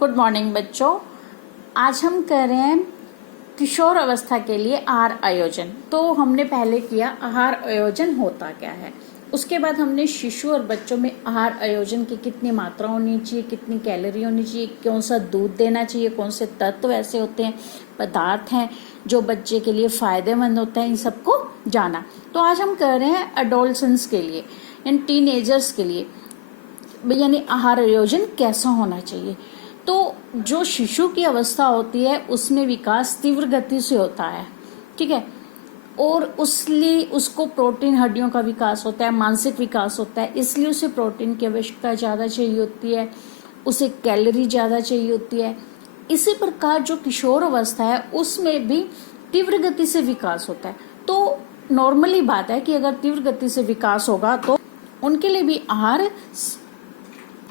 Good morning बच्चों। आज हम कर रहे हैं किशोर अवस्था के लिए आहार आयोजन। तो हमने पहले किया आहार आयोजन होता क्या है, उसके बाद हमने शिशु और बच्चों में आहार आयोजन की कितनी मात्रा होनी चाहिए, कितनी कैलोरी होनी चाहिए, कौन सा दूध देना चाहिए, कौन से तत्व ऐसे होते हैं, पदार्थ हैं जो बच्चे के लिए फायदेमंद होते हैं, इन सबको जाना। तो आज हम कर रहे हैं एडोलसेंस के लिए यानी टीनेजर्स के लिए यानी आहार आयोजन कैसा होना चाहिए। तो जो शिशु की अवस्था होती है उसमें विकास तीव्र गति से होता है, ठीक है, और उसलिए उसको प्रोटीन, हड्डियों का विकास होता है, मानसिक विकास होता है, इसलिए उसे प्रोटीन की आवश्यकता ज़्यादा चाहिए होती है, उसे कैलोरी ज़्यादा चाहिए होती है। इसी प्रकार जो किशोर अवस्था है उसमें भी तीव्र गति से विकास होता है। तो नॉर्मली बात है कि अगर तीव्र गति से विकास होगा तो उनके लिए भी आहार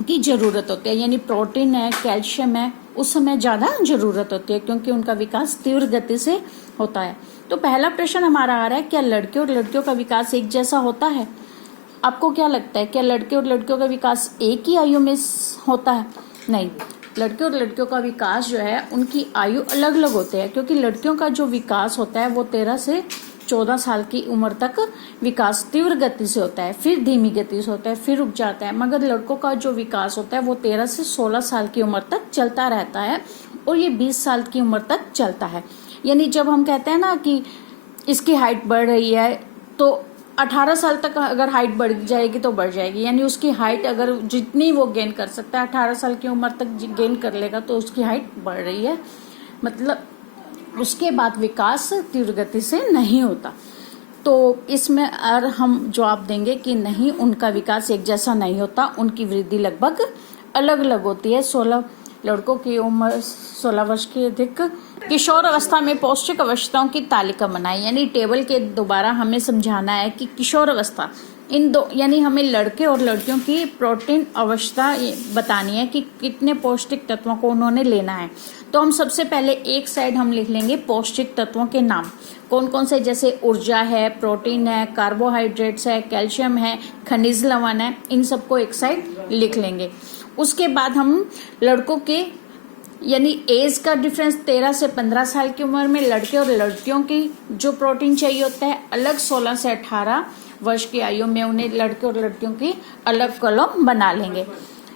की जरूरत होती है, यानी प्रोटीन है, कैल्शियम है, उस समय ज्यादा जरूरत होती है क्योंकि उनका विकास तीव्र गति से होता है। तो पहला प्रश्न हमारा आ रहा है, क्या लड़के और लड़कियों का विकास एक जैसा होता है? आपको क्या लगता है, क्या लड़के और लड़कियों का विकास एक ही आयु में होता है? नहीं, लड़के और लड़कियों का विकास जो है उनकी आयु अलग अलग होते हैं, क्योंकि लड़कियों का जो विकास होता है वो 13 से 14 साल की उम्र तक विकास तीव्र गति से होता है, फिर धीमी गति से होता है, फिर रुक जाता है। मगर लड़कों का जो विकास होता है वो 13 से 16 साल की उम्र तक चलता रहता है और ये 20 साल की उम्र तक चलता है। यानी जब हम कहते हैं ना कि इसकी हाइट बढ़ रही है, तो 18 साल तक अगर हाइट बढ़ जाएगी तो बढ़ जाएगी, यानी उसकी हाइट अगर जितनी वो गेन कर सकता है 18 साल की उम्र तक गेन कर लेगा तो उसकी हाइट बढ़ रही है, मतलब उसके बाद विकास तीव्र गति से नहीं होता। तो इसमें और हम जवाब देंगे कि नहीं, उनका विकास एक जैसा नहीं होता, उनकी वृद्धि लगभग अलग अलग होती है। 16 लड़कों की उम्र 16 वर्ष की अधिक। किशोर अवस्था में पौष्टिक आवश्यकताओं की तालिका बनाए, यानी टेबल के दोबारा हमें समझाना है कि किशोर अवस्था इन दो, यानी हमें लड़के और लड़कियों की प्रोटीन आवश्यकता बतानी है कि कितने पौष्टिक तत्वों को उन्होंने लेना है। तो हम सबसे पहले एक साइड हम लिख लेंगे पौष्टिक तत्वों के नाम, कौन कौन से, जैसे ऊर्जा है, प्रोटीन है, कार्बोहाइड्रेट्स है, कैल्शियम है, खनिज लवण है, इन सबको एक साइड लिख लेंगे। उसके बाद हम लड़कों के यानी एज का डिफरेंस 13 से 15 साल की उम्र में लड़के और लड़कियों की जो प्रोटीन चाहिए होता है अलग, 16 से 18 वर्ष की आयु में उन्हें लड़के और लड़कियों की अलग कॉलम बना लेंगे।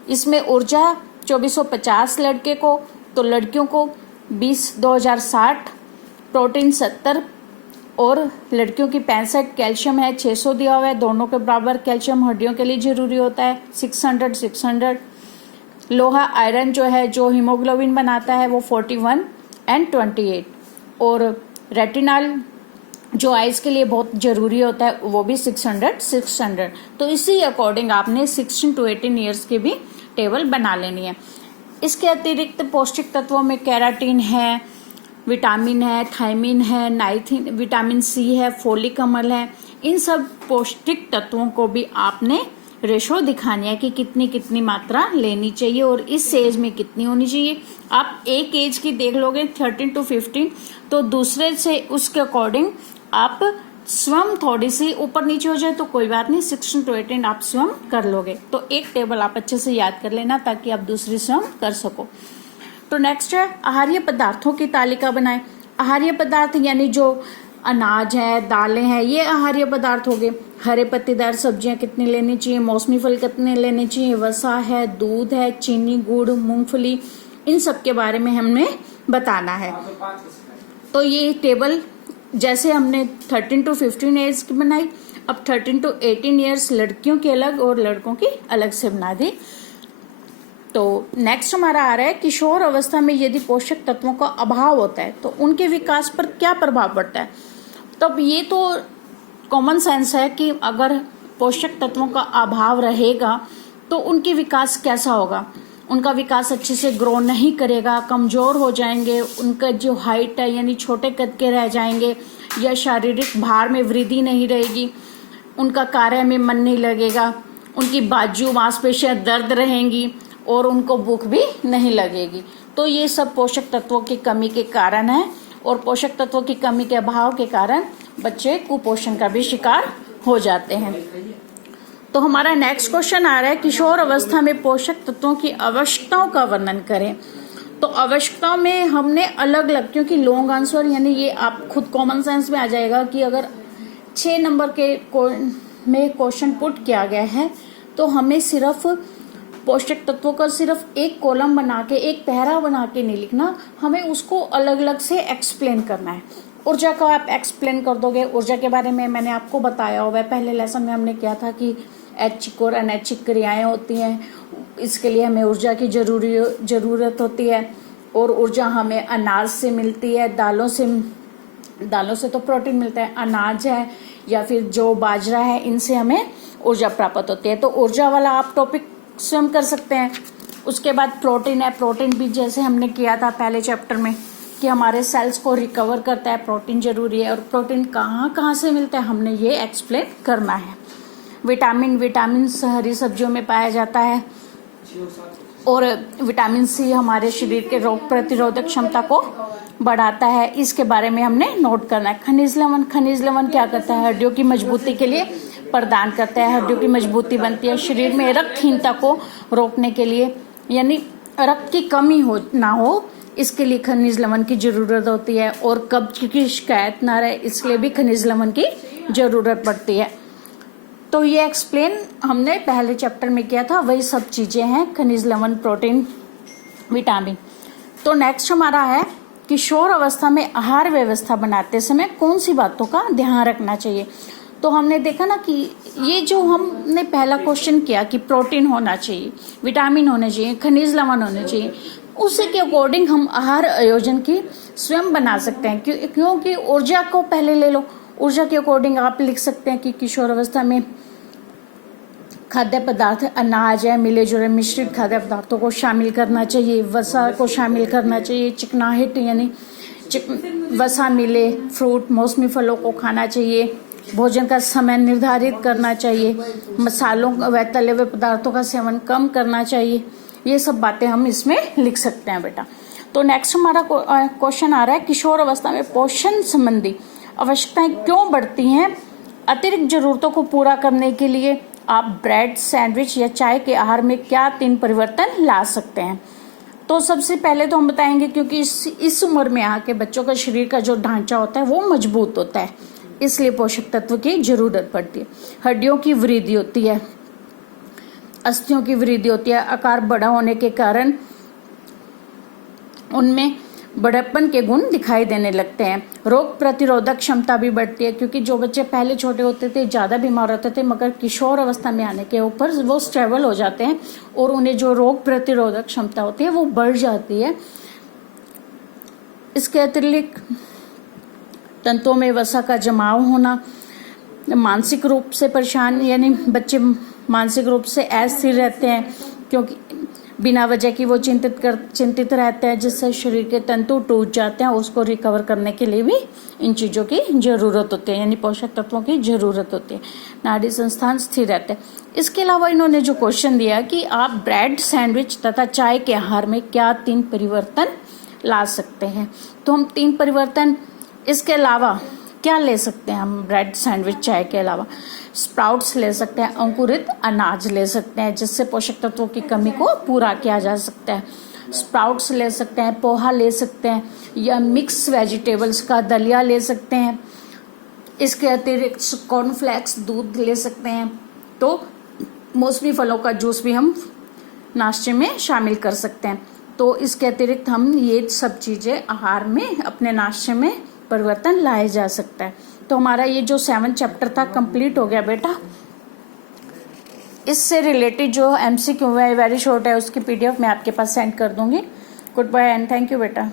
इसमें ऊर्जा 2450 लड़के को, तो लड़कियों को 2060, प्रोटीन 70 और लड़कियों की 65, कैल्शियम है 600 दिया हुआ है, दोनों के बराबर कैल्शियम हड्डियों के लिए जरूरी होता है 600। लोहा, आयरन जो है जो हीमोग्लोबिन बनाता है वो 41 एंड 28, और रेटिनॉल जो आइज के लिए बहुत जरूरी होता है वो भी 600। तो इसी अकॉर्डिंग आपने 16 to 18 ईयर्स की भी टेबल बना लेनी है। इसके अतिरिक्त पौष्टिक तत्वों में कैराटीन है, विटामिन है, थायमिन है, नाइथिन, विटामिन सी है, फोलिक अम्ल है, इन सब पौष्टिक तत्वों को भी आपने रेशो दिखानी है कि कितनी कितनी मात्रा लेनी चाहिए और इस एज में कितनी होनी चाहिए। आप एक एज की देख लोगे 13 to 15, तो दूसरे से उसके अकॉर्डिंग आप स्वयं थोड़ी सी ऊपर नीचे हो जाए तो कोई बात नहीं, 16 to 18 आप स्वयं कर लोगे। तो एक टेबल आप अच्छे से याद कर लेना ताकि आप दूसरी स्वयं कर सको। तो नेक्स्ट है आहार्य पदार्थों की तालिका बनाए। आहार्य पदार्थ यानी जो अनाज है, दालें हैं, ये आहार्य पदार्थ हो गए। हरे पत्तेदार सब्जियां कितनी लेनी चाहिए, मौसमी फल कितने लेने चाहिए, वसा है, दूध है, चीनी, गुड़, मूंगफली, इन सब के बारे में हमने बताना है। तो ये टेबल जैसे हमने 13 to 15 एज की बनाई, अब 13 to 18 ईयर्स लड़कियों की अलग और लड़कों की अलग से बना दी। तो नेक्स्ट हमारा आ रहा है किशोर अवस्था में यदि पोषक तत्वों का अभाव होता है तो उनके विकास पर क्या प्रभाव पड़ता है। तब ये तो कॉमन सेंस है कि अगर पोषक तत्वों का अभाव रहेगा तो उनके विकास कैसा होगा, उनका विकास अच्छे से ग्रो नहीं करेगा, कमजोर हो जाएंगे, उनका जो हाइट है यानी छोटे कद के रह जाएंगे, या शारीरिक भार में वृद्धि नहीं रहेगी, उनका कार्य में मन नहीं लगेगा, उनकी बाजू मांसपेशियां दर्द रहेंगी और उनको भूख भी नहीं लगेगी। तो ये सब पोषक तत्वों की कमी के कारण है और पोषक तत्वों की कमी के अभाव के कारण बच्चे कुपोषण का भी शिकार हो जाते हैं। तो हमारा नेक्स्ट क्वेश्चन आ रहा है किशोर अवस्था में पोषक तत्वों की आवश्यकताओं का वर्णन करें। तो आवश्यकता में हमने अलग अलग, क्योंकि लॉन्ग आंसर यानी ये आप खुद कॉमन सेंस में आ जाएगा कि अगर 6 नंबर के में क्वेश्चन पुट किया गया है तो हमें सिर्फ पोषक तत्वों का सिर्फ एक कॉलम बना के, एक पैरा बना के नहीं लिखना, हमें उसको अलग अलग से एक्सप्लेन करना है। ऊर्जा का आप एक्सप्लेन कर दोगे, ऊर्जा के बारे में मैंने आपको बताया हुआ है, पहले लेसन में हमने किया था कि ऐच्छिक और अनैच्छिक क्रियाएं होती हैं, इसके लिए हमें ऊर्जा की ज़रूरत होती है, और ऊर्जा हमें अनाज से मिलती है, दालों से तो प्रोटीन मिलता है, अनाज है या फिर जो बाजरा है, इनसे हमें ऊर्जा प्राप्त होती है। तो ऊर्जा वाला आप टॉपिक स्वयं कर सकते हैं। उसके बाद प्रोटीन है, प्रोटीन भी जैसे हमने किया था पहले चैप्टर में कि हमारे सेल्स को रिकवर करता है, प्रोटीन जरूरी है, और प्रोटीन कहाँ कहाँ से मिलता है हमने ये एक्सप्लेन करना है। विटामिन हरी सब्जियों में पाया जाता है, और विटामिन सी हमारे शरीर के रोग प्रतिरोधक क्षमता को बढ़ाता है, इसके बारे में हमने नोट करना है। खनिज लवण क्या करता है? हड्डियों की मजबूती के लिए प्रदान करता है, हड्डियों की मजबूती बनती है, शरीर में रक्तहीनता को रोकने के लिए, यानी रक्त की कमी ना हो, इसके लिए खनिज लवण की जरूरत होती है, और कब्ज की शिकायत ना रहे इसलिए भी खनिज लवण की जरूरत पड़ती है। तो ये एक्सप्लेन हमने पहले चैप्टर में किया था, वही सब चीजें हैं, खनिज लवण, प्रोटीन, विटामिन। तो नेक्स्ट हमारा है किशोर अवस्था में आहार व्यवस्था बनाते समय कौन सी बातों का ध्यान रखना चाहिए। तो हमने देखा ना कि ये जो हमने पहला क्वेश्चन किया कि प्रोटीन होना चाहिए, विटामिन होने चाहिए, खनिज लवण होने चाहिए, उसी के अकॉर्डिंग हम आहार आयोजन की स्वयं बना सकते हैं। क्योंकि ऊर्जा को पहले ले लो, ऊर्जा के अकॉर्डिंग आप लिख सकते हैं कि किशोर अवस्था में खाद्य पदार्थ अनाज है, मिले जुले मिश्रित खाद्य पदार्थों को शामिल करना चाहिए, वसा को शामिल करना चाहिए, चिकनाहट यानी वसा मिले फ्रूट, मौसमी फलों को खाना चाहिए, भोजन का समय निर्धारित करना चाहिए, मसालों व तले हुए पदार्थों का सेवन कम करना चाहिए। ये सब बातें हम इसमें लिख सकते हैं बेटा। तो नेक्स्ट हमारा क्वेश्चन आ रहा है किशोर अवस्था में पोषण संबंधी आवश्यकताएं क्यों बढ़ती हैं? अतिरिक्त जरूरतों को पूरा करने के लिए आप ब्रेड, सैंडविच या चाय के आहार में क्या 3 परिवर्तन ला सकते हैं? तो सबसे पहले तो हम बताएंगे क्योंकि इस उम्र में आके बच्चों का शरीर का जो ढांचा होता है वो मजबूत होता है, इसलिए पोषक तत्व की जरूरत पड़ती है। हड्डियों की वृद्धि होती है, अस्थियों की वृद्धि होती है, आकार बड़ा होने के कारण उनमें बड़प्पन के गुण दिखाई देने लगते हैं। रोग प्रतिरोधक क्षमता भी बढ़ती है, क्योंकि जो बच्चे पहले छोटे होते थे ज़्यादा बीमार होते थे, मगर किशोर अवस्था में आने के ऊपर वो स्टेबल हो जाते हैं और उन्हें जो रोग प्रतिरोधक क्षमता होती है वो बढ़ जाती है। इसके अतिरिक्त तंतुओं में वसा का जमाव होना, मानसिक रूप से परेशान, यानी बच्चे मानसिक रूप से अस्थिर रहते हैं क्योंकि बिना वजह की वो चिंतित रहते हैं, जिससे शरीर के तंतु टूट जाते हैं। उसको रिकवर करने के लिए भी इन चीज़ों की जरूरत होती है, यानी पोषक तत्वों की जरूरत होती है। नाड़ी संस्थान स्थिर रहते हैं। इसके अलावा इन्होंने जो क्वेश्चन दिया कि आप ब्रेड, सैंडविच तथा चाय के आहार में क्या 3 परिवर्तन ला सकते हैं। तो हम 3 परिवर्तन इसके अलावा क्या ले सकते हैं? हम ब्रेड, सैंडविच, चाय के अलावा स्प्राउट्स ले सकते हैं, अंकुरित अनाज ले सकते हैं, जिससे पोषक तत्वों की कमी को पूरा किया जा सकता है। स्प्राउट्स ले सकते हैं, पोहा ले सकते हैं, या मिक्स वेजिटेबल्स का दलिया ले सकते हैं। इसके अतिरिक्त कॉर्नफ्लेक्स, दूध ले सकते हैं। तो मौसमी फलों का जूस भी हम नाश्ते में शामिल कर सकते हैं। तो इसके अतिरिक्त हम ये सब चीज़ें आहार में अपने नाश्ते में परिवर्तन लाया जा सकता है। तो हमारा ये जो 7 चैप्टर था कंप्लीट हो गया बेटा। इससे रिलेटेड जो MCQ है वेरी शॉर्ट है, उसकी PDF मैं आपके पास सेंड कर दूंगी। Goodbye and thank you बेटा।